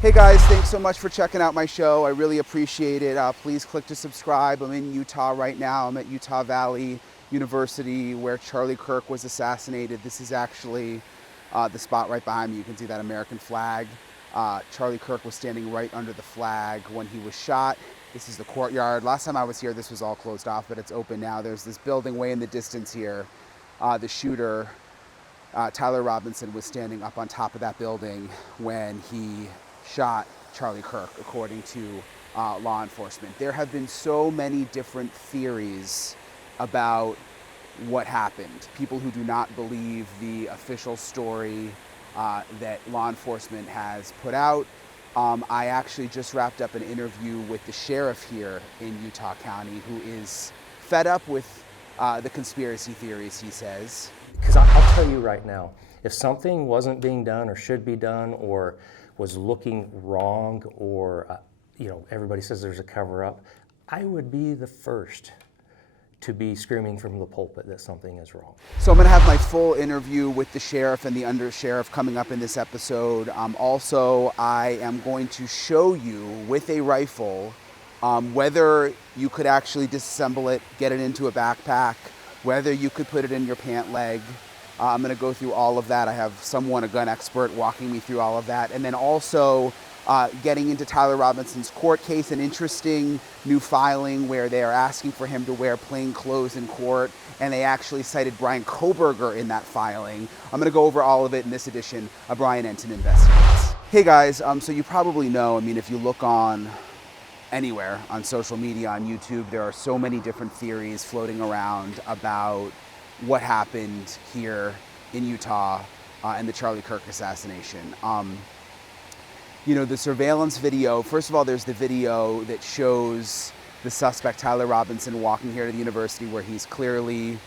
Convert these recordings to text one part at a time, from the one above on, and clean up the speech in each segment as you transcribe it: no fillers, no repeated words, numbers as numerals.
Hey guys, thanks so much for checking out my show. I really appreciate it. Please click to subscribe. I'm in Utah right now. I'm at Utah Valley University where Charlie Kirk was assassinated. This is actually the spot right behind me. You can see that American flag. Charlie Kirk was standing right under the flag when he was shot. This is the courtyard. Last time I was here, this was all closed off, but it's open now. There's this building way in the distance here. The shooter, Tyler Robinson, was standing up on top of that building when he shot Charlie Kirk, according to law enforcement. There have been so many different theories about what happened. People who do not believe the official story that law enforcement has put out. I actually just wrapped up an interview with the sheriff here in Utah County, who is fed up with the conspiracy theories, he says. Because I'll tell you right now, if something wasn't being done or should be done or was looking wrong or, everybody says there's a cover-up, I would be the first to be screaming from the pulpit that something is wrong. So I'm going to have my full interview with the sheriff and the undersheriff coming up in this episode. Also, I am going to show you with a rifle whether you could actually disassemble it, get it into a backpack, whether you could put it in your pant leg. I'm going to go through all of that. I have someone, a gun expert, walking me through all of that. And then also getting into Tyler Robinson's court case, an interesting new filing where they are asking for him to wear plain clothes in court. And they actually cited Brian Koberger in that filing. I'm going to go over all of it in this edition of Brian Enton Investigates. Hey guys, so you probably know, if you look on anywhere on social media, on YouTube, there are so many different theories floating around about what happened here in Utah and the Charlie Kirk assassination. The surveillance video, first of all, there's the video that shows the suspect, Tyler Robinson, walking here to the university where he's clearly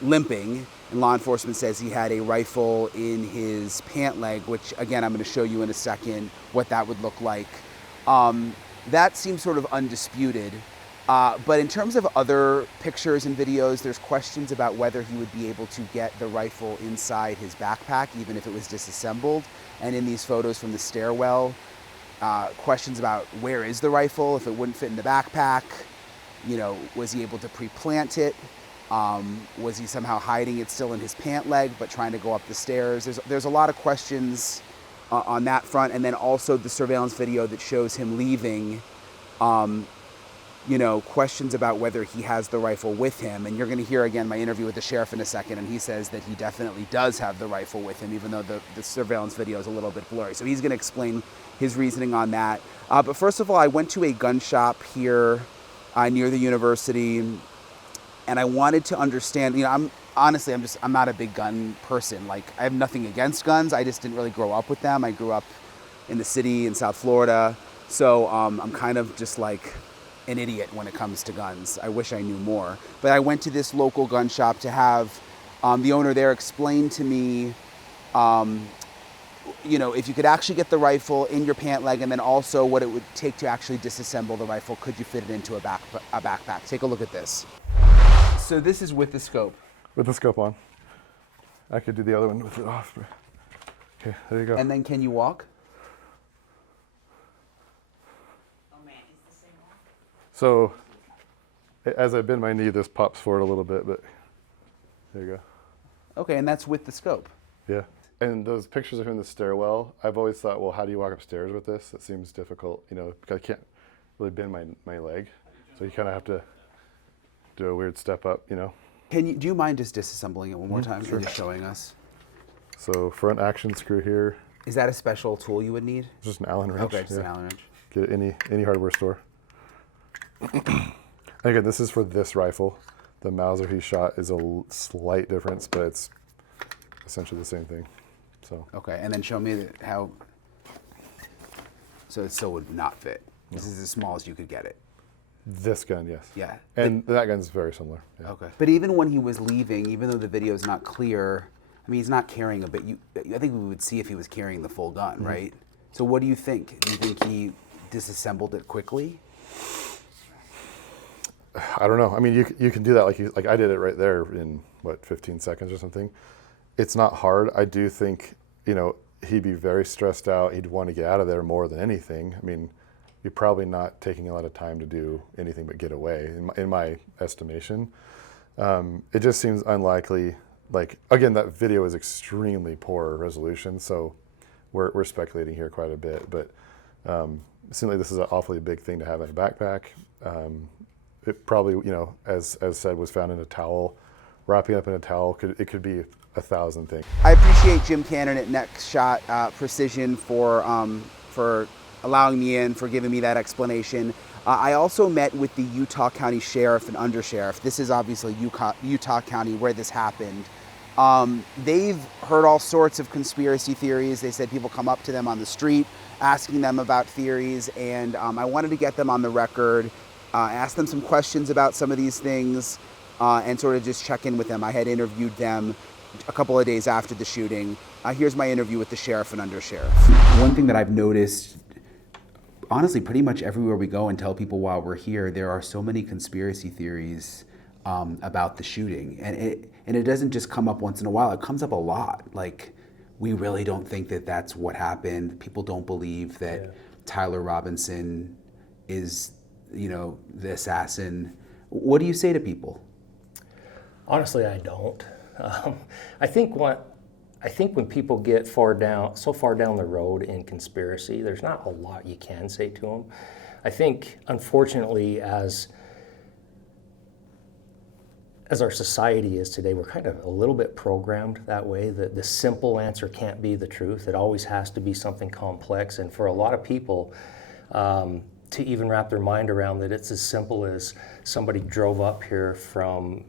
limping, and law enforcement says he had a rifle in his pant leg, which again, I'm going to show you in a second what that would look like. That seems sort of undisputed. But in terms of other pictures and videos, there's questions about whether he would be able to get the rifle inside his backpack, even if it was disassembled. And in these photos from the stairwell, questions about where is the rifle, if it wouldn't fit in the backpack, was he able to pre-plant it? Was he somehow hiding it still in his pant leg, but trying to go up the stairs? There's a lot of questions on that front. And then also the surveillance video that shows him leaving, questions about whether he has the rifle with him. And you're going to hear again my interview with the sheriff in a second, and he says that he definitely does have the rifle with him, even though the surveillance video is a little bit blurry. So he's going to explain his reasoning on that. But first of all, I went to a gun shop here near the university, and I wanted to understand, I'm not a big gun person. Like, I have nothing against guns. I just didn't really grow up with them. I grew up in the city in South Florida. So I'm kind of just like an idiot when it comes to guns. I wish I knew more. But I went to this local gun shop to have the owner there explain to me, if you could actually get the rifle in your pant leg, and then also what it would take to actually disassemble the rifle. Could you fit it into a backpack? Take a look at this. So this is with the scope. With the scope on. I could do the other one with it off. Okay, there you go. And then can you walk? So, as I bend my knee, this pops forward a little bit, but there you go. Okay, and that's with the scope. Yeah. And those pictures of him in the stairwell, I've always thought, well, how do you walk upstairs with this? It seems difficult, because I can't really bend my leg. So you kind of have to do a weird step up, Do you mind just disassembling it one more time sure. and just showing us? So front action screw here. Is that a special tool you would need? Just an Allen wrench. Okay, just an Allen wrench. Get it any hardware store. Again, this is for this rifle. The Mauser he shot is a slight difference, but it's essentially the same thing. So. Okay, and then show me how. So it still would not fit. This is as small as you could get it. This gun, yes. Yeah. And that gun's very similar. Yeah. Okay. But even when he was leaving, even though the video is not clear, he's not carrying a bit. I think we would see if he was carrying the full gun, right? So what do you think? Do you think he disassembled it quickly? I don't know. You can do that like I did it right there in 15 seconds or something. It's not hard. I do think he'd be very stressed out. He'd want to get out of there more than anything. I mean, you're probably not taking a lot of time to do anything but get away, in my estimation. It just seems unlikely. Like, again, that video is extremely poor resolution, so we're speculating here quite a bit. But it seems like this is an awfully big thing to have in a backpack. It probably, as said, was found in a towel. Wrapping up in a towel, it could be 1,000 things. I appreciate Jim Cannon at Next Shot Precision for allowing me in, for giving me that explanation. I also met with the Utah County Sheriff and Undersheriff. This is obviously Utah County where this happened. They've heard all sorts of conspiracy theories. They said people come up to them on the street asking them about theories, and I wanted to get them on the record, ask them some questions about some of these things, and sort of just check in with them. I had interviewed them a couple of days after the shooting. Here's my interview with the sheriff and undersheriff. One thing that I've noticed, honestly, pretty much everywhere we go and tell people while we're here, there are so many conspiracy theories about the shooting. And it doesn't just come up once in a while, it comes up a lot. Like, we really don't think that that's what happened. People don't believe that Tyler Robinson is, the assassin. What do you say to people? Honestly, I don't. I think when people get so far down the road in conspiracy, there's not a lot you can say to them. I think, unfortunately, as our society is today, we're kind of a little bit programmed that way, that the simple answer can't be the truth. It always has to be something complex. And for a lot of people, to even wrap their mind around that it's as simple as somebody drove up here from,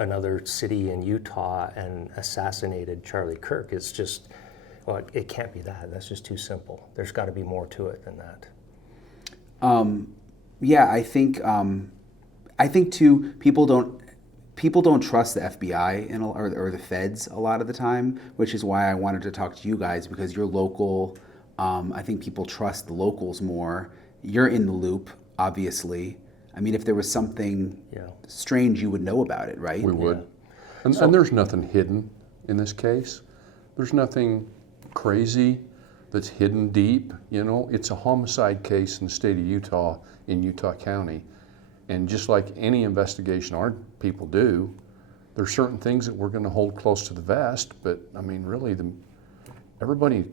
another city in Utah and assassinated Charlie Kirk, it's just, well, it can't be that. That's just too simple. There's got to be more to it than that. Yeah, I think too, people don't trust the FBI or the feds a lot of the time, which is why I wanted to talk to you guys, because you're local. I think people trust the locals more. You're in the loop, obviously. I mean, if there was something strange, you would know about it, right? We would. Yeah. And there's nothing hidden in this case. There's nothing crazy that's hidden deep. It's a homicide case in the state of Utah, in Utah County. And just like any investigation our people do, there's certain things that we're going to hold close to the vest. But I mean, really, everybody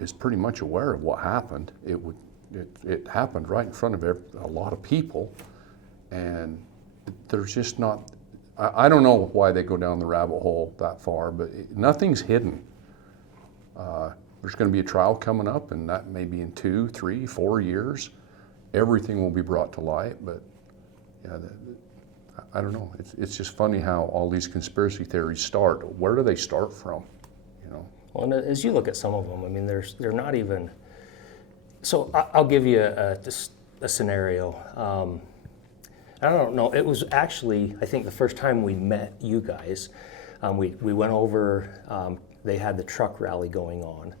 is pretty much aware of what happened. It happened right in front of a lot of people, and there's just not. I don't know why they go down the rabbit hole that far, but nothing's hidden. There's going to be a trial coming up, and that may be in 2, 3, 4 years. Everything will be brought to light, but. Yeah, I don't know. It's just funny how all these conspiracy theories start. Where do they start from? Well, and as you look at some of them, I mean, they're not even. So I'll give you a scenario. I don't know. It was actually, I think, the first time we met you guys. We went over. They had the truck rally going on,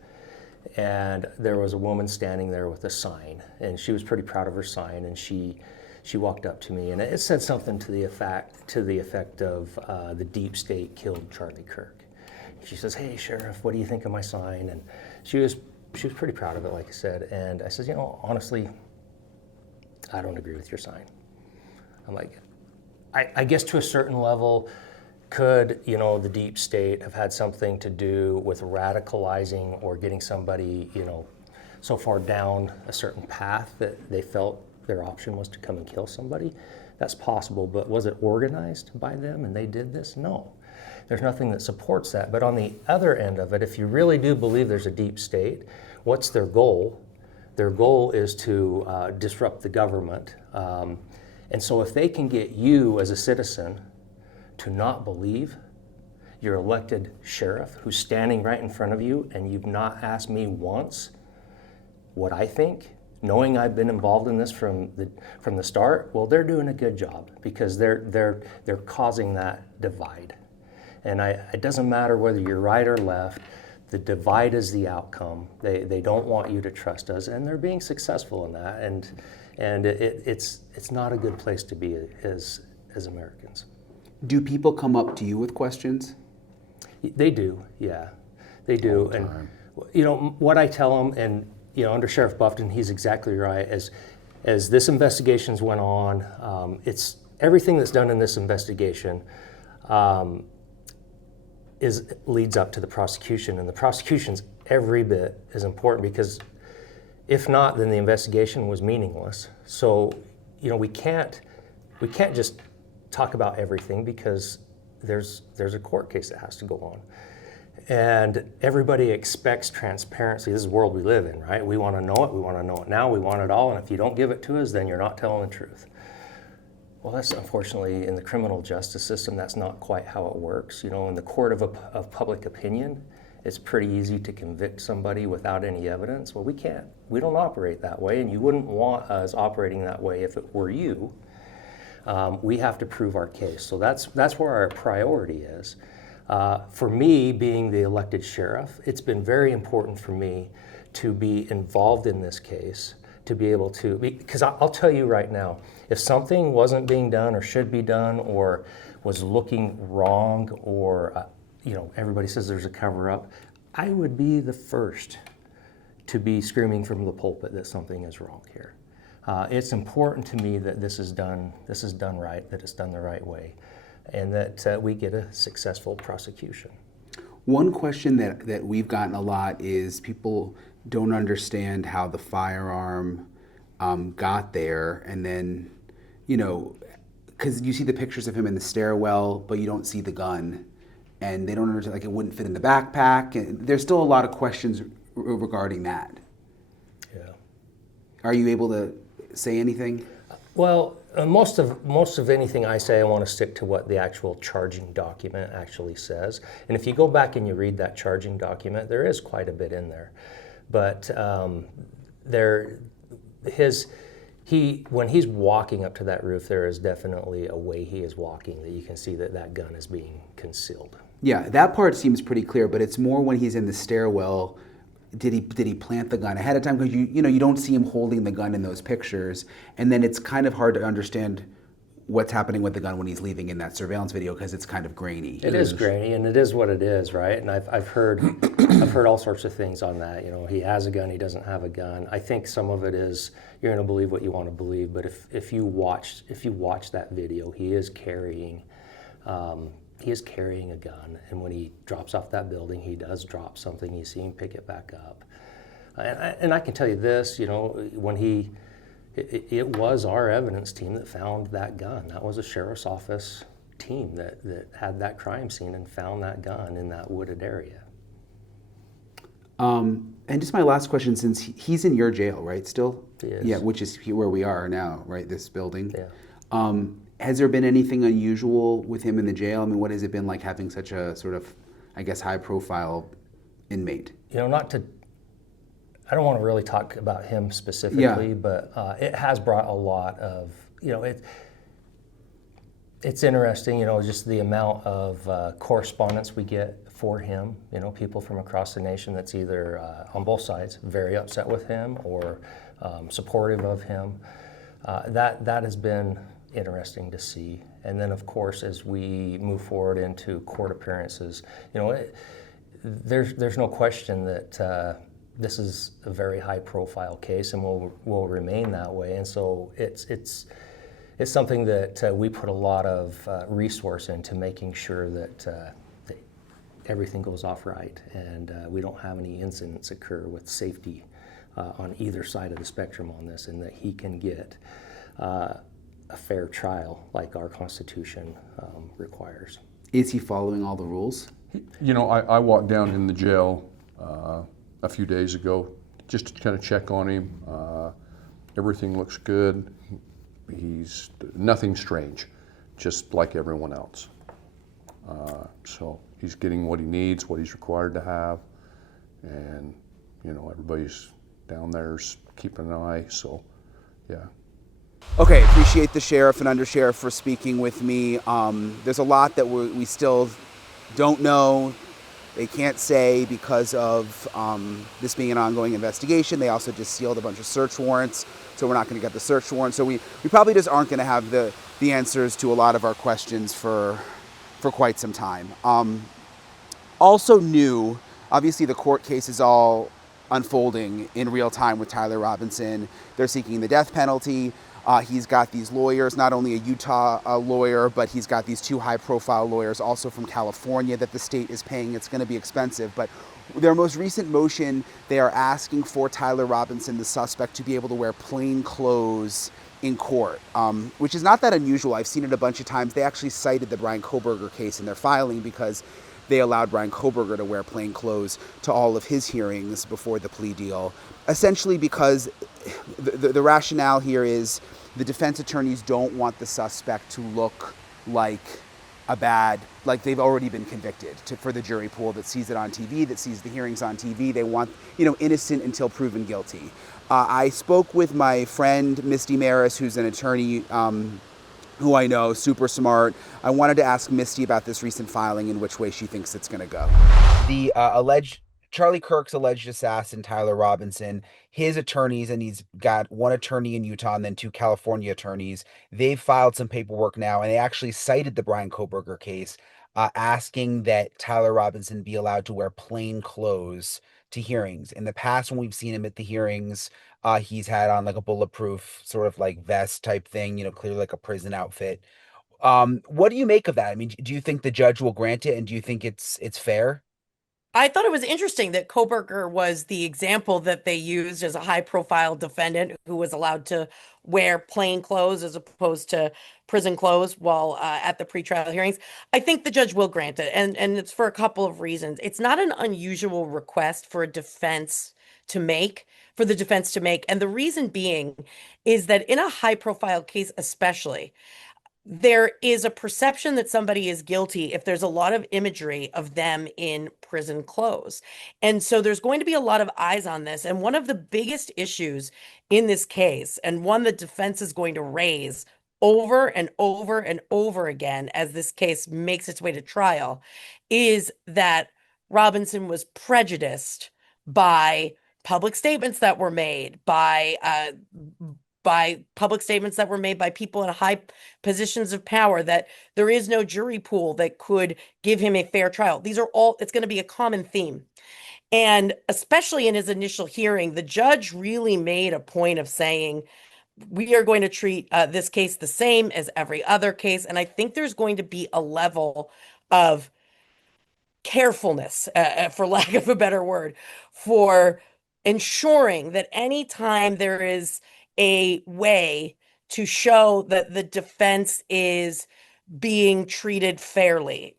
and there was a woman standing there with a sign, and she was pretty proud of her sign, and she walked up to me, and it said something to the effect of the deep state killed Charlie Kirk. She says, "Hey, Sheriff, what do you think of my sign?" And she was pretty proud of it, like I said. And I said, honestly, I don't agree with your sign. I'm like, I guess to a certain level, could the deep state have had something to do with radicalizing or getting somebody so far down a certain path that they felt their option was to come and kill somebody? That's possible, but was it organized by them and they did this? No. There's nothing that supports that. But on the other end of it, if you really do believe there's a deep state, what's their goal? Their goal is to disrupt the government. And so if they can get you as a citizen to not believe your elected sheriff who's standing right in front of you and you've not asked me once what I think, knowing I've been involved in this from the start, well, they're doing a good job, because they're causing that divide. And it doesn't matter whether you're right or left, the divide is the outcome. They don't want you to trust us, and they're being successful in that. And it's not a good place to be as Americans. Do people come up to you with questions? They do, yeah. They do. And You know, what I tell them, and, you know, Under Sheriff Buffton, he's exactly right. As this investigations went on, it's everything that's done in this investigation leads up to the prosecution, and the prosecution's every bit as important, because if not, then the investigation was meaningless. So, you know, we can't just talk about everything, because there's a court case that has to go on. And everybody expects transparency. This is the world we live in, right? We want to know it. We want to know it now. We want it all. And if you don't give it to us, then you're not telling the truth. Well, that's unfortunately in the criminal justice system, that's not quite how it works. You know, in the court of public opinion, it's pretty easy to convict somebody without any evidence. Well, we can't. We don't operate that way, and you wouldn't want us operating that way if it were you. We have to prove our case. So that's where our priority is. For me, being the elected sheriff, it's been very important for me to be involved in this case, to be able to, because I'll tell you right now, if something wasn't being done or should be done or was looking wrong, or you know, everybody says there's a cover-up, I would be the first to be screaming from the pulpit that something is wrong here. It's important to me that this is done right, that it's done the right way, and that we get a successful prosecution. One question that we've gotten a lot is people don't understand how the firearm got there, and then, you know, because you see the pictures of him in the stairwell, but you don't see the gun, and they don't understand, like, it wouldn't fit in the backpack, and there's still a lot of questions regarding that. Yeah. Are you able to say anything? Well, most of anything I say, I want to stick to what the actual charging document actually says. And if you go back and you read that charging document, there is quite a bit in there. But when he's walking up to that roof, there is definitely a way he is walking that you can see that gun is being concealed. Yeah, that part seems pretty clear, but it's more when he's in the stairwell. Did he plant the gun ahead of time? Because you don't see him holding the gun in those pictures, and then it's kind of hard to understand what's happening with the gun when he's leaving in that surveillance video, because it's kind of grainy. It is grainy, and it is what it is, right? And I've heard all sorts of things on that. You know, he has a gun, he doesn't have a gun. I think some of it is you're going to believe what you want to believe, but if you watch that video, he is carrying a gun, and when he drops off that building, he does drop something. You see him pick it back up, and I can tell you this, you know, when it was our evidence team that found that gun. That was a sheriff's office team that had that crime scene and found that gun in that wooded area. And just my last question, since he's in your jail, right, still? He is. Yeah, which is where we are now, right, this building. Yeah. Has there been anything unusual with him in the jail? I mean, what has it been like having such a sort of, I guess, high-profile inmate? You know, I don't want to really talk about him specifically, but it has brought a lot of, you know, it's interesting, you know, just the amount of correspondence we get for him, you know, people from across the nation that's either on both sides, very upset with him or supportive of him. That has been interesting to see. And then, of course, as we move forward into court appearances, you know, there's no question that this is a very high-profile case and will remain that way. And so it's something that we put a lot of resource into making sure that everything goes off right and we don't have any incidents occur with safety on either side of the spectrum on this, and that he can get a fair trial like our Constitution requires. Is he following all the rules? You know, I walked down in the jail a few days ago just to kind of check on him. Everything looks good. He's nothing strange, just like everyone else. So he's getting what he needs, what he's required to have, and you know, everybody's down there's keeping an eye. So, yeah. Okay, appreciate the sheriff and undersheriff for speaking with me. There's a lot that we still don't know. They can't say because of this being an ongoing investigation. They also just sealed a bunch of search warrants, so we're not going to get the search warrant. So we probably just aren't going to have the answers to a lot of our questions for quite some time. Also new, obviously the court case is all unfolding in real time with Tyler Robinson. They're seeking the death penalty. He's got these lawyers, not only a Utah lawyer, but he's got these two high-profile lawyers also from California that the state is paying. It's going to be expensive, but their most recent motion, they are asking for Tyler Robinson, the suspect, to be able to wear plain clothes in court, which is not that unusual. I've seen it a bunch of times. They actually cited the Brian Koberger case in their filing because they allowed Brian Koberger to wear plain clothes to all of his hearings before the plea deal, essentially because the rationale here is the defense attorneys don't want the suspect to look like like they've already been convicted for the jury pool that sees it on TV, that sees the hearings on TV. They want, innocent until proven guilty. I spoke with my friend, Misty Maris, who's an attorney who I know, super smart. I wanted to ask Misty about this recent filing and which way she thinks it's going to go. The alleged Charlie Kirk's alleged assassin, Tyler Robinson, his attorneys, and he's got one attorney in Utah and then two California attorneys. They've filed some paperwork now, and they actually cited the Brian Koberger case, asking that Tyler Robinson be allowed to wear plain clothes to hearings. In the past, when we've seen him at the hearings, he's had on like a bulletproof sort of like vest type thing, clearly like a prison outfit. What do you make of that? I mean, do you think the judge will grant it, and do you think it's fair? I thought it was interesting that Koberger was the example that they used as a high-profile defendant who was allowed to wear plain clothes as opposed to prison clothes while at the pretrial hearings. I think the judge will grant it, and it's for a couple of reasons. It's not an unusual request for the defense to make, and the reason being is that in a high-profile case, especially, there is a perception that somebody is guilty if there's a lot of imagery of them in prison clothes. And so there's going to be a lot of eyes on this. And one of the biggest issues in this case, and one the defense is going to raise over and over and over again as this case makes its way to trial, is that Robinson was prejudiced by public statements that were made by public statements that were made by people in high positions of power, that there is no jury pool that could give him a fair trial. It's going to be a common theme. And especially in his initial hearing, the judge really made a point of saying, we are going to treat this case the same as every other case. And I think there's going to be a level of carefulness, for lack of a better word, for ensuring that anytime there is a way to show that the defense is being treated fairly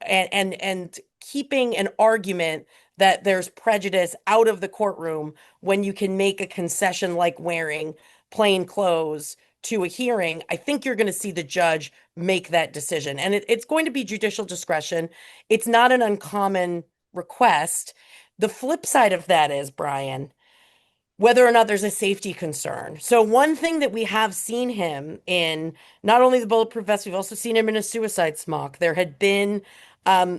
and keeping an argument that there's prejudice out of the courtroom when you can make a concession like wearing plain clothes to a hearing, I think you're going to see the judge make that decision. And it's going to be judicial discretion. It's not an uncommon request. The flip side of that is, Brian, whether or not there's a safety concern. So one thing that we have seen him in, not only the bulletproof vest, we've also seen him in a suicide smock. There had been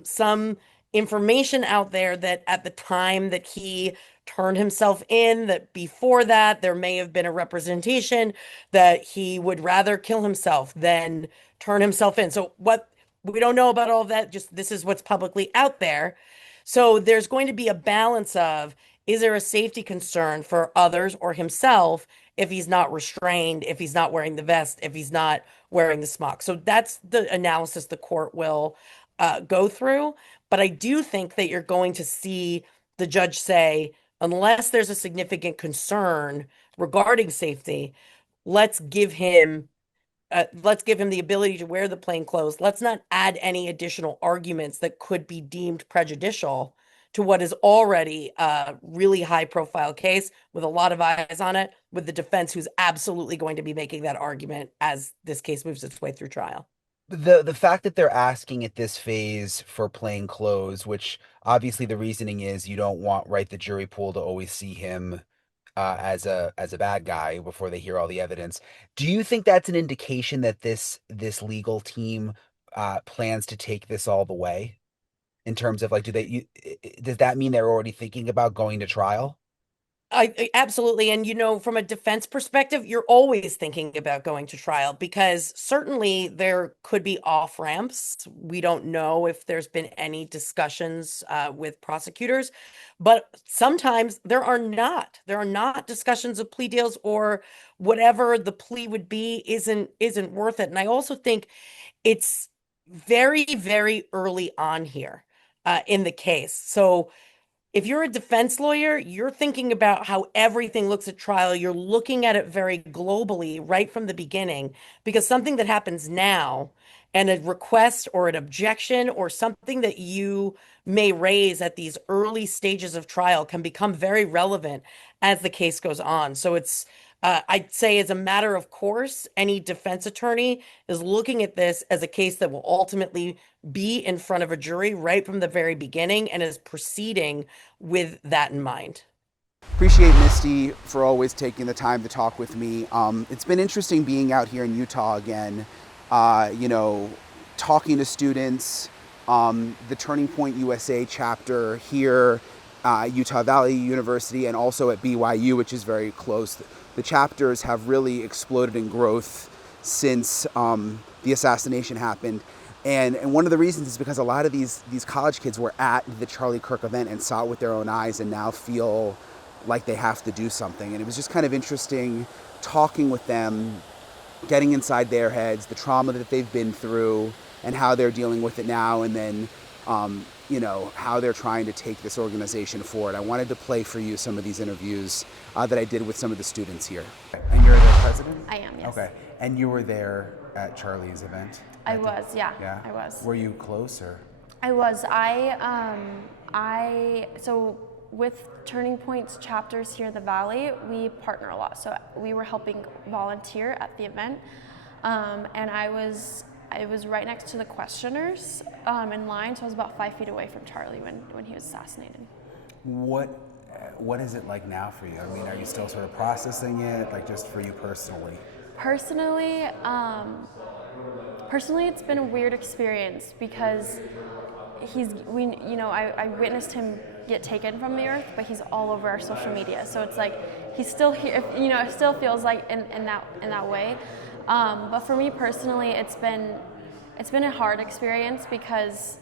some information out there that at the time that he turned himself in, that before that there may have been a representation that he would rather kill himself than turn himself in. So what we don't know about all of that, just this is what's publicly out there. So there's going to be a balance of, is there a safety concern for others or himself if he's not restrained, if he's not wearing the vest, if he's not wearing the smock? So that's the analysis the court will go through. But I do think that you're going to see the judge say, unless there's a significant concern regarding safety, let's give him the ability to wear the plain clothes. Let's not add any additional arguments that could be deemed prejudicial to what is already a really high profile case with a lot of eyes on it, with the defense who's absolutely going to be making that argument as this case moves its way through trial. The fact that they're asking at this phase for plain clothes, which obviously the reasoning is you don't want, right, the jury pool to always see him as a bad guy before they hear all the evidence. Do you think that's an indication that this legal team plans to take this all the way? In terms of like, does that mean they're already thinking about going to trial? Absolutely. And from a defense perspective, you're always thinking about going to trial because certainly there could be off ramps. We don't know if there's been any discussions with prosecutors, but sometimes there are not. There are not discussions of plea deals, or whatever the plea would be isn't worth it. And I also think it's very, very early on here in the case. So if you're a defense lawyer, you're thinking about how everything looks at trial. You're looking at it very globally right from the beginning, because something that happens now and a request or an objection or something that you may raise at these early stages of trial can become very relevant as the case goes on. So I'd say, as a matter of course, any defense attorney is looking at this as a case that will ultimately be in front of a jury right from the very beginning and is proceeding with that in mind. Appreciate Misty for always taking the time to talk with me. It's been interesting being out here in Utah again, talking to students, the Turning Point USA chapter here, Utah Valley University, and also at BYU, which is very close. The chapters have really exploded in growth since the assassination happened. And one of the reasons is because a lot of these college kids were at the Charlie Kirk event and saw it with their own eyes and now feel like they have to do something. And it was just kind of interesting talking with them, getting inside their heads, the trauma that they've been through and how they're dealing with it now, and then how they're trying to take this organization forward. I wanted to play for you some of these interviews that I did with some of the students here. And you're the president? I am, yes. Okay. And you were there at Charlie's event? I was, yeah. Yeah? I was. Were you close or? I was. So with Turning Point's chapters here in the Valley, we partner a lot. So we were helping volunteer at the event. And I was right next to the questioners in line, so I was about 5 feet away from Charlie when he was assassinated. What is it like now for you? I mean, are you still sort of processing it, like just for you personally? Personally, it's been a weird experience because I witnessed him get taken from the earth, but he's all over our social media. So it's like he's still here. It still feels like in that way. But for me personally, it's been a hard experience because,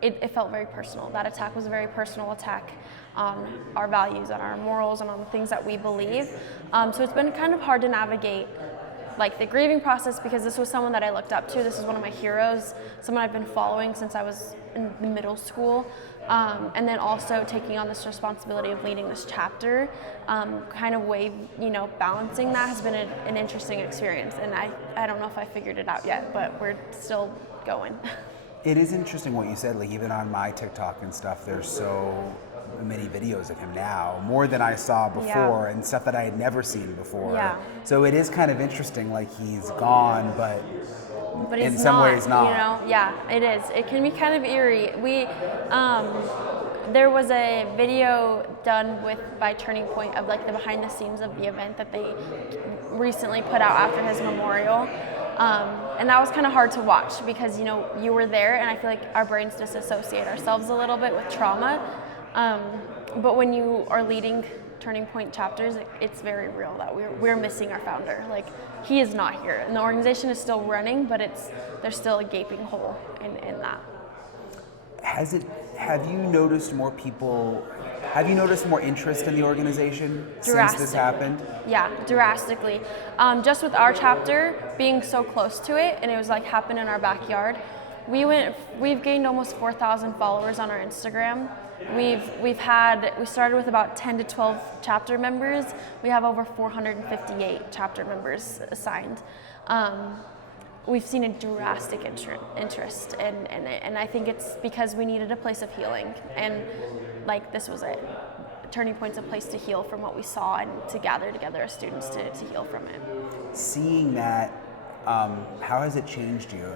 it felt very personal. That attack was a very personal attack on our values, on our morals, and on the things that we believe. So it's been kind of hard to navigate, the grieving process, because this was someone that I looked up to. This is one of my heroes, someone I've been following since I was in middle school. And then also taking on this responsibility of leading this chapter, balancing that has been an interesting experience. And I don't know if I figured it out yet, but we're still going. It is interesting what you said, even on my TikTok and stuff, there's so many videos of him now, more than I saw before, and stuff that I had never seen before. Yeah. So it is kind of interesting, he's gone, but he's in some ways not. Yeah, it is. It can be kind of eerie. There was a video done by Turning Point of the behind the scenes of the event that they recently put out after his memorial. And that was kind of hard to watch because, you were there, and I feel like our brains disassociate ourselves a little bit with trauma. But when you are leading Turning Point chapters, it's very real that we're missing our founder. He is not here, and the organization is still running, but there's still a gaping hole in that. Have you noticed more interest in the organization since this happened? Yeah, drastically. Just with our chapter being so close to it, and it was happened in our backyard, we've gained almost 4,000 followers on our Instagram. We started with about 10 to 12 chapter members. We have over 458 chapter members assigned. We've seen a drastic interest, and I think it's because we needed a place of healing, and this was it. Turning Point's a place to heal from what we saw and to gather together as students to heal from it. Seeing that, how has it changed you?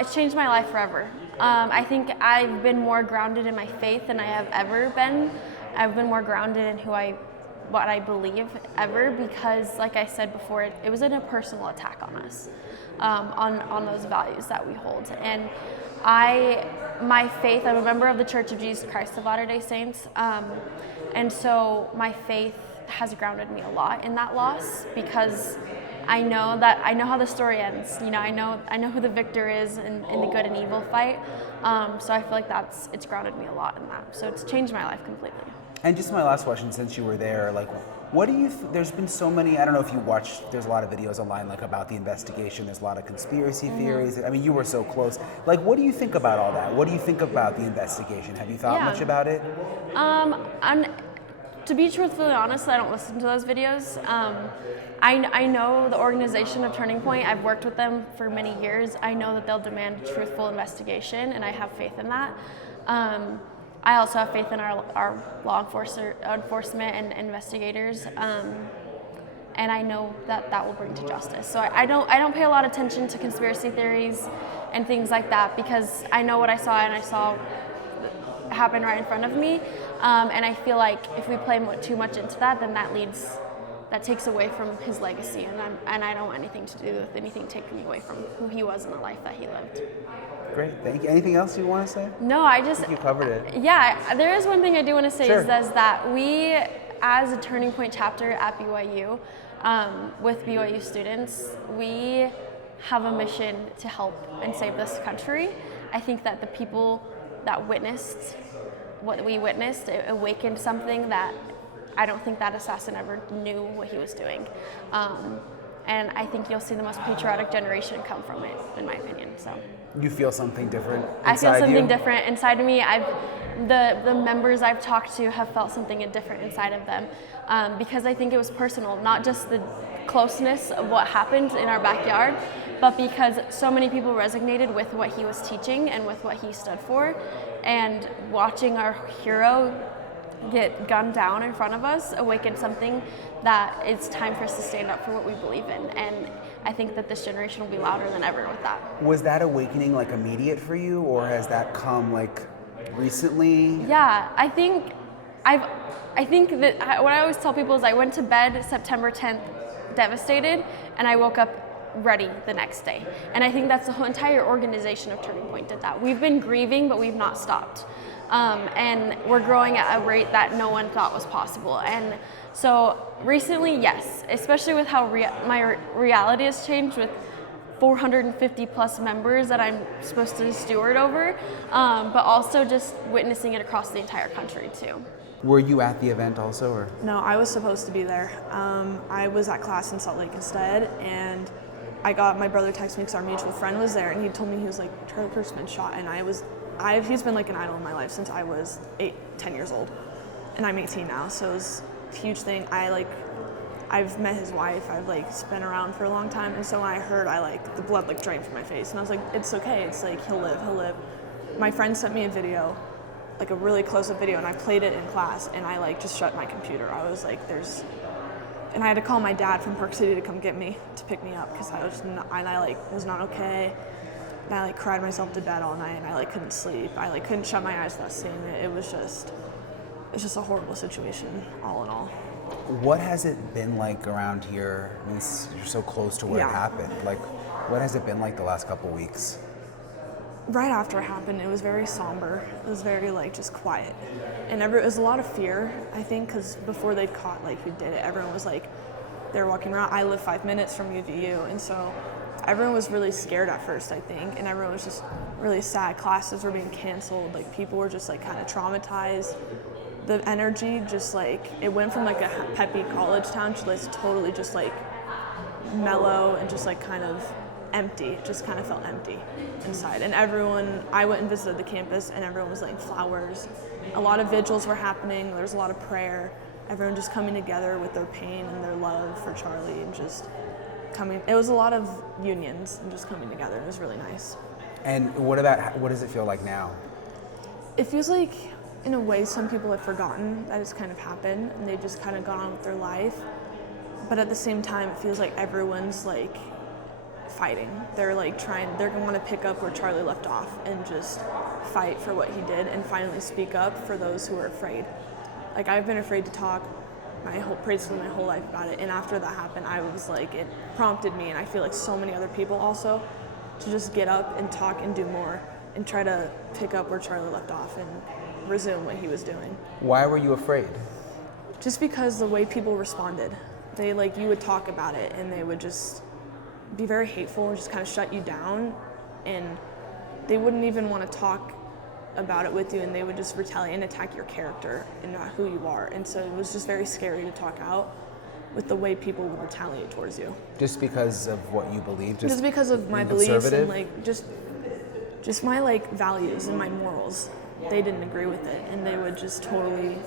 It's changed my life forever. I think I've been more grounded in my faith than I have ever been. I've been more grounded in what I believe ever, because, like I said before, it was a personal attack on us, on those values that we hold. And my faith, I'm a member of the Church of Jesus Christ of Latter-day Saints, And so my faith has grounded me a lot in that loss, because I know how the story ends. You know, I know who the victor is in the good and evil fight. So I feel like it's grounded me a lot in that. So it's changed my life completely. And just my last question, since you were there, like, what do you, there's been so many, I don't know if you watched, there's a lot of videos online like about the investigation, there's a lot of conspiracy theories. I mean, you were so close. Like, what do you think about all that? What do you think about the investigation? Have you thought much about it? And to be truthfully honest, I don't listen to those videos. I know the organization of Turning Point. I've worked with them for many years. I know that they'll demand a truthful investigation, and I have faith in that. I also have faith in our law enforcement and investigators, and I know that will bring to justice. So I don't pay a lot of attention to conspiracy theories and things like that, because I know what I saw, and I saw happen right in front of me, and I feel like if we play too much into that, then that takes away from his legacy, and I don't want anything to do with anything taking away from who he was and the life that he lived. Great, thank you. Anything else you want to say? No, I think you covered it. Yeah, there is one thing I do want to say Sure. is that we, as a Turning Point chapter at BYU, with BYU students, we have a mission to help and save this country. I think that the people that witnessed what we witnessed, it awakened something that I don't think that assassin ever knew what he was doing. And I think you'll see the most patriotic generation come from it, in my opinion. So You feel something different inside I feel something you? different inside of me. The members I've talked to have felt something different inside of them, because I think it was personal, not just the closeness of what happened in our backyard, but because so many people resonated with what he was teaching and with what he stood for. And watching our hero get gunned down in front of us awakened something that it's time for us to stand up for what we believe in. And I think that this generation will be louder than ever with that. Was that awakening like immediate for you, or has that come like recently? Yeah, I think that what I always tell people is I went to bed September 10th devastated, and I woke up ready the next day. And I think that's the whole entire organization of Turning Point did that. We've been grieving, but we've not stopped. And we're growing at a rate that no one thought was possible. And so recently, yes, especially with how my reality has changed with 450 plus members that I'm supposed to steward over, but also just witnessing it across the entire country too. Were you at the event also, or? No, I was supposed to be there. I was at class in Salt Lake instead, and I got my brother texted me because our mutual friend was there, and he told me, he was like, Charlie Kirk's been shot, and he's been like an idol in my life since I was 10 years old, and I'm 18 now, so it was a huge thing. I've met his wife, I've been around for a long time, and so when I heard, the blood drained from my face, and I was like, it's okay, it's like, he'll live. My friend sent me a video, a really close-up video, and I played it in class, and I just shut my computer. I was like, and I had to call my dad from Park City to come get me, to pick me up, because I was not okay. And I cried myself to bed all night, and I couldn't sleep. I couldn't shut my eyes without seeing it. It's just a horrible situation, all in all. What has it been like around here? I mean, you're so close to where it happened. What has it been like the last couple weeks? Right after it happened, it was very somber. It was very just quiet, and it was a lot of fear. I think because before they'd caught who did it, everyone was they were walking around. I live 5 minutes from UVU, and so everyone was really scared at first, I think, and everyone was just really sad. Classes were being canceled. People were just kind of traumatized. The energy just it went from a peppy college town to totally just mellow and just kind of empty. It just kind of felt empty inside. And I went and visited the campus, and everyone was laying flowers. A lot of vigils were happening. There was a lot of prayer. Everyone just coming together with their pain and their love for Charlie, and just coming. It was a lot of unions and just coming together. It was really nice. And what does it feel like now? It feels like, in a way, some people have forgotten that it's kind of happened, and they've just kind of gone on with their life. But at the same time, it feels like everyone's fighting. They're they're gonna want to pick up where Charlie left off and just fight for what he did and finally speak up for those who are afraid. I've been afraid to talk basically my whole life about it, and after that happened, I was it prompted me, and I feel so many other people also, to just get up and talk and do more and try to pick up where Charlie left off and resume what he was doing. Why were you afraid? just because the way people responded, they like, you would talk about it and they would just be very hateful and just kind of shut you down, and they wouldn't even want to talk about it with you, and they would just retaliate and attack your character and not who you are. And so it was just very scary to talk out with the way people would retaliate towards you. Just because of what you believe? Just because of my beliefs and like just my like values and my morals. They didn't agree with it, and they would just totally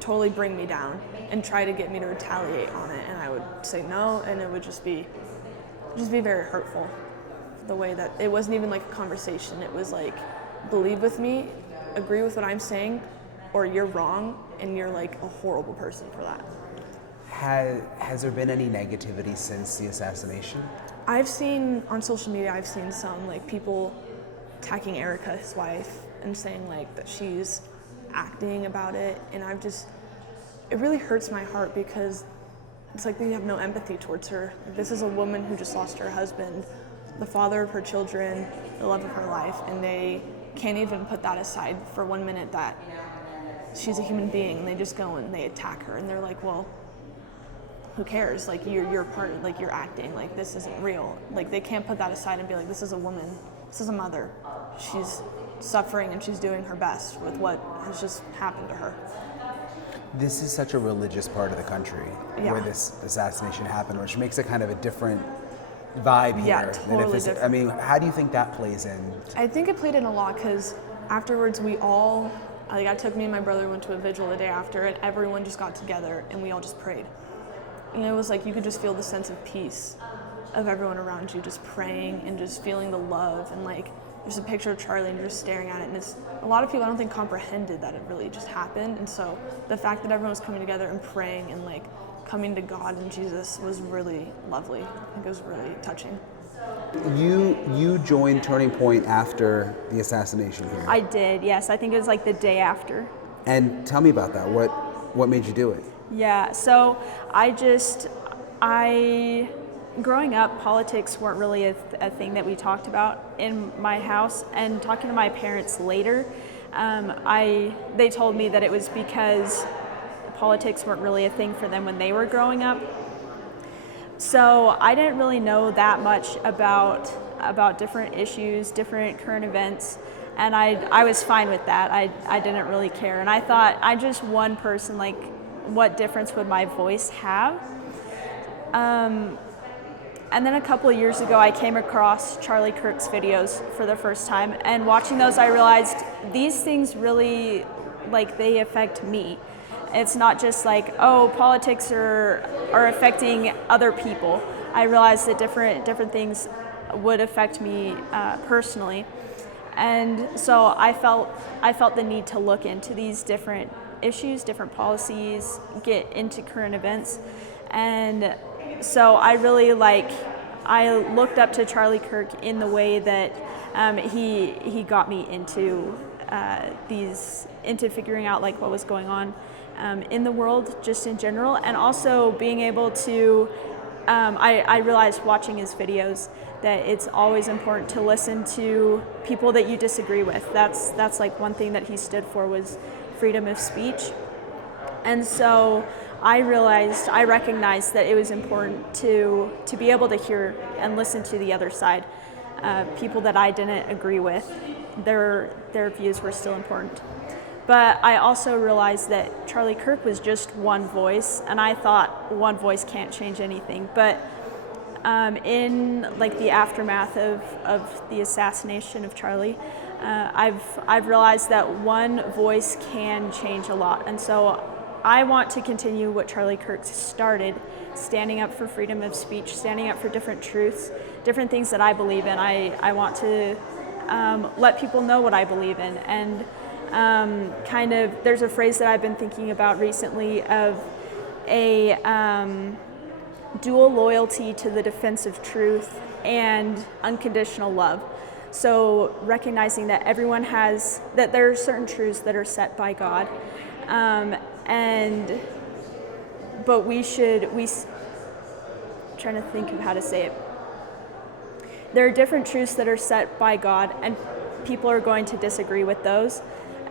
totally bring me down and try to get me to retaliate on it, and I would say no, and it would just be very hurtful. The way that it wasn't even like a conversation, it was like, believe with me, agree with what I'm saying, or you're wrong and you're like a horrible person for that. Has there been any negativity since the assassination? I've seen on social media, I've seen some like people attacking Erica, his wife, and saying like that she's acting about it, and it really hurts my heart because it's like they have no empathy towards her. This is a woman who just lost her husband, the father of her children, the love of her life, and they can't even put that aside for 1 minute that she's a human being, and they just go and they attack her, and they're like, well, who cares? Like, you're part, like, you're acting, like, this isn't real. Like, they can't put that aside and be like, this is a woman, this is a mother. She's suffering and she's doing her best with what has just happened to her. This is such a religious part of the country where this assassination happened, which makes it kind of a different vibe here. Yeah, totally different. I mean, how do you think that plays in? I think it played in a lot because afterwards I took me and my brother went to a vigil the day after, and everyone just got together and we all just prayed. And it was like you could just feel the sense of peace of everyone around you just praying and just feeling the love, and like there's a picture of Charlie and you're just staring at it, and it's a lot of people I don't think comprehended that it really just happened. And so the fact that everyone was coming together and praying and like coming to God and Jesus was really lovely. I think it was really touching. You joined Turning Point after the assassination here. I did, yes. I think it was like the day after. And tell me about that. What made you do it? Yeah, so growing up, politics weren't really a thing that we talked about in my house, and talking to my parents later, they told me that it was because politics weren't really a thing for them when they were growing up. So I didn't really know that much about different issues, different current events, and I was fine with that. I didn't really care, and I thought, I'm just one person, like, what difference would my voice have? And then a couple of years ago, I came across Charlie Kirk's videos for the first time, and watching those, I realized these things really, like, they affect me. It's not just like, oh, politics are affecting other people. I realized that different things would affect me personally, and so I felt the need to look into these different issues, different policies, get into current events, and so I looked up to Charlie Kirk in the way that he got me into into figuring out like what was going on in the world just in general, and also being able to I realized watching his videos that it's always important to listen to people that you disagree with. That's like one thing that he stood for, was freedom of speech. And so I recognized that it was important to be able to hear and listen to the other side. People that I didn't agree with, their views were still important. But I also realized that Charlie Kirk was just one voice, and I thought one voice can't change anything. But in like the aftermath of the assassination of Charlie, I've realized that one voice can change a lot. And so I want to continue what Charlie Kirk started, standing up for freedom of speech, standing up for different truths, different things that I believe in. I want to let people know what I believe in. And there's a phrase that I've been thinking about recently of a dual loyalty to the defense of truth and unconditional love. So recognizing that that there are certain truths that are set by God, but trying to think of how to say it. There are different truths that are set by God, and people are going to disagree with those.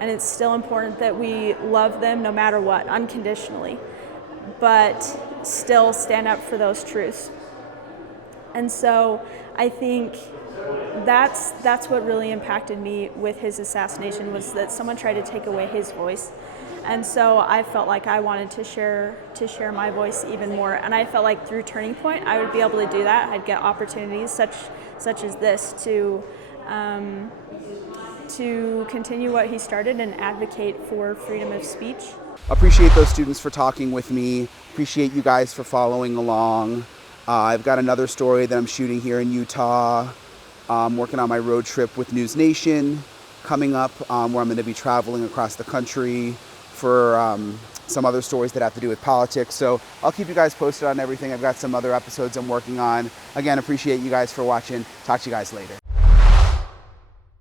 and it's still important that we love them no matter what, unconditionally, but still stand up for those truths. And so I think that's what really impacted me with his assassination, was that someone tried to take away his voice. And so I felt like I wanted to share my voice even more. And I felt like through Turning Point, I would be able to do that. I'd get opportunities such as this to continue what he started and advocate for freedom of speech. Appreciate those students for talking with me. Appreciate you guys for following along. I've got another story that I'm shooting here in Utah. I'm working on my road trip with News Nation coming up, where I'm going to be traveling across the country for some other stories that have to do with politics. So I'll keep you guys posted on everything. I've got some other episodes I'm working on. Again, appreciate you guys for watching. Talk to you guys later.